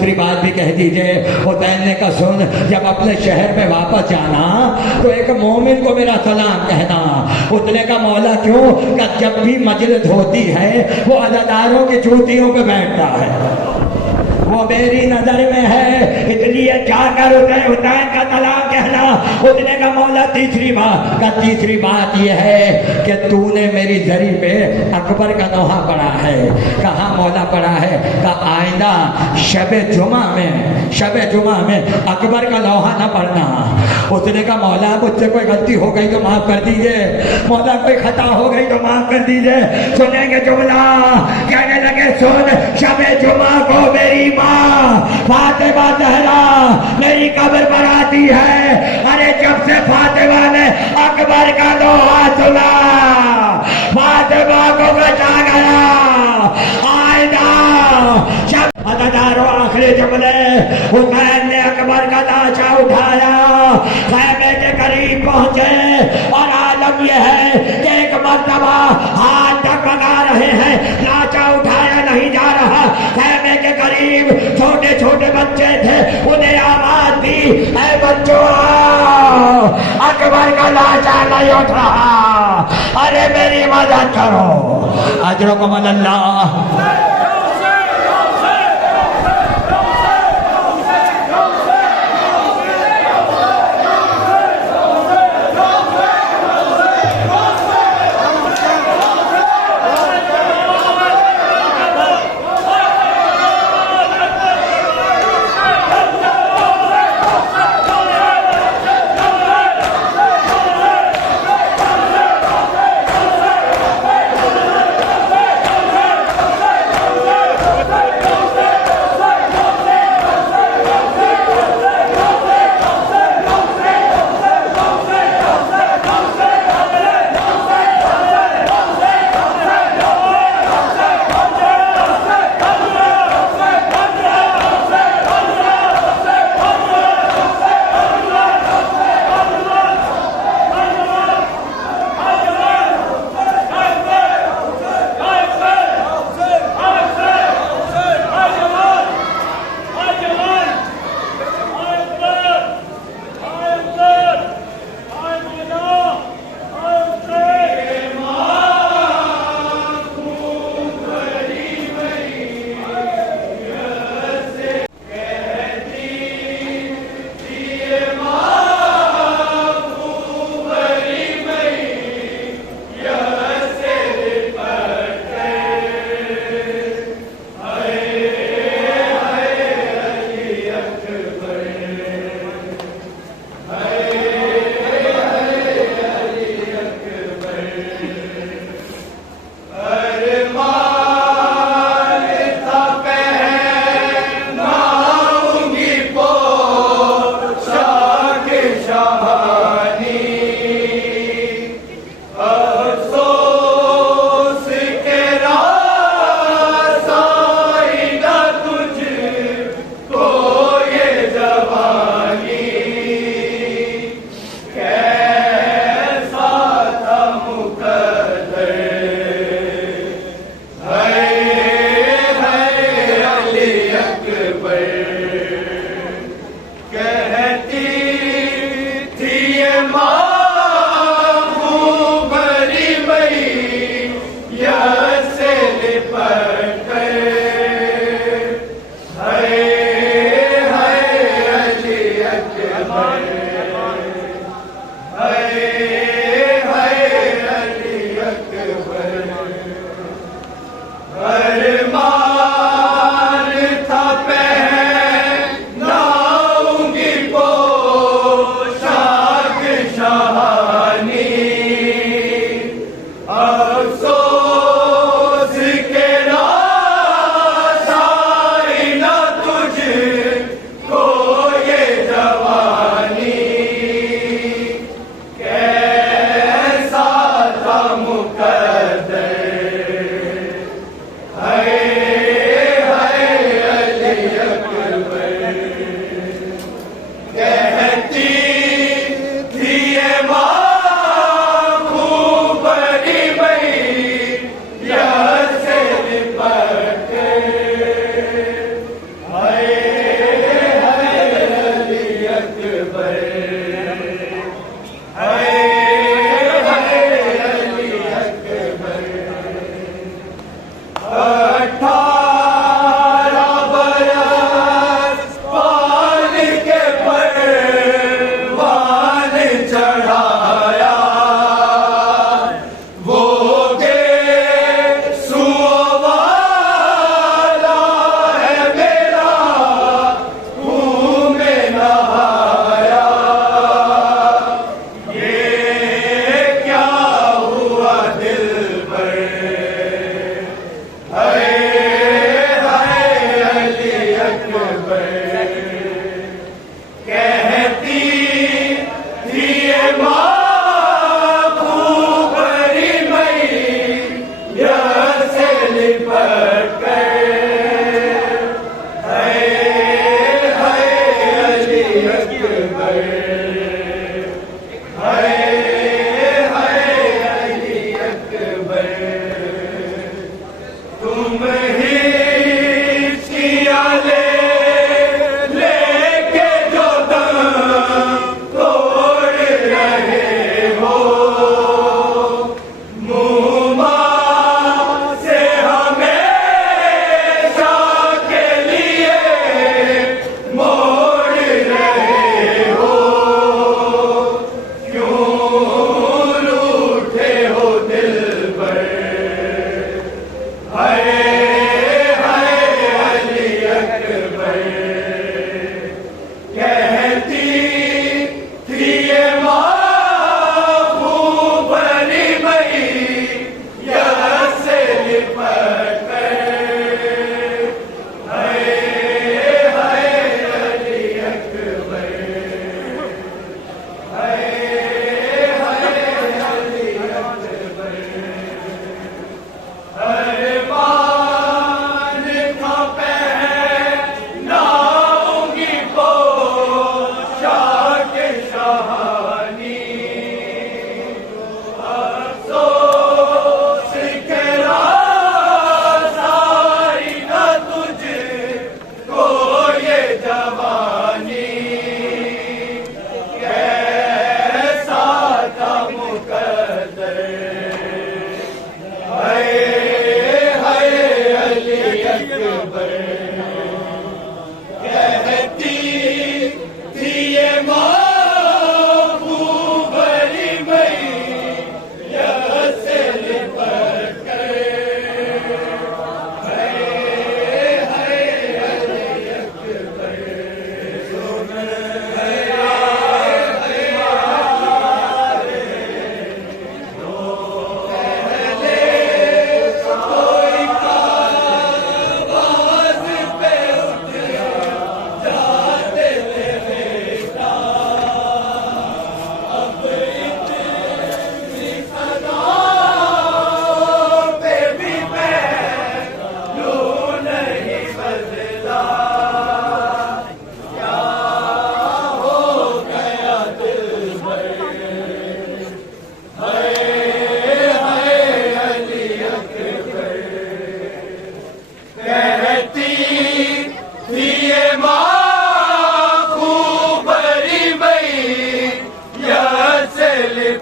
दूसरी बात भी कह दीजिए। हुसैन ने कहा सुन, जब अपने शहर में वापस जाना तो एक मोमिन को मेरा सलाम कहना। उसने कहा मौला क्यों? कि जब भी मजलिस होती है वो अज़ादारों की जूतियों पे बैठता है, वो मेरी नजर में है, इसलिए जाकर उसे हुसैन का सलाम कहना। उसने कहा मौला तीसरी बात यह है कि तूने मेरी जरी पे अकबर का नोहा पढ़ा है। कहाँ मौला पढ़ा है? का आइंदा शबे जुमा में अकबर का नोहा न पढ़ना। उसने कहा मौला मुझसे कोई गलती हो गई तो माफ कर दीजिए, मौला कोई खता हो गई तो माफ कर दीजिए। सुनेंगे जुमला, कहने लगे सुन, शबे जुमा को मेरी फातिमा ज़हरा मेरी कब्र पर आती है। अरे जब से फातिमा ने अकबर का दोहा सुना, फातिमा को बचा गया। आइंदा अज़ादारों आखिरी जुमले, हुसैन ने अकबर का लाशा उठाया, खैमे के करीब पहुंचे और आलम यह है कि एक मर्तबा हाथ तक लगा रहे हैं, लाशा उठाया नहीं जा रहा। खैमे के करीब छोटे छोटे बच्चे थे, उन्हें आवाज दी, ऐ बच्चों आओ, अकबर का लाशा नहीं उठ रहा, अरे मेरी मदद करो। अजरुकुम अल्लाह।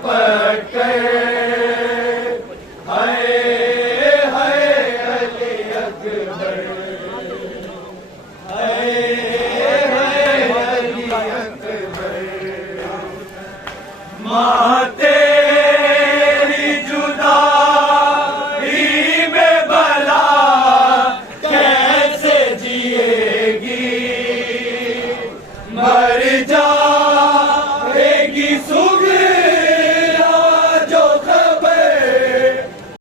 पट कर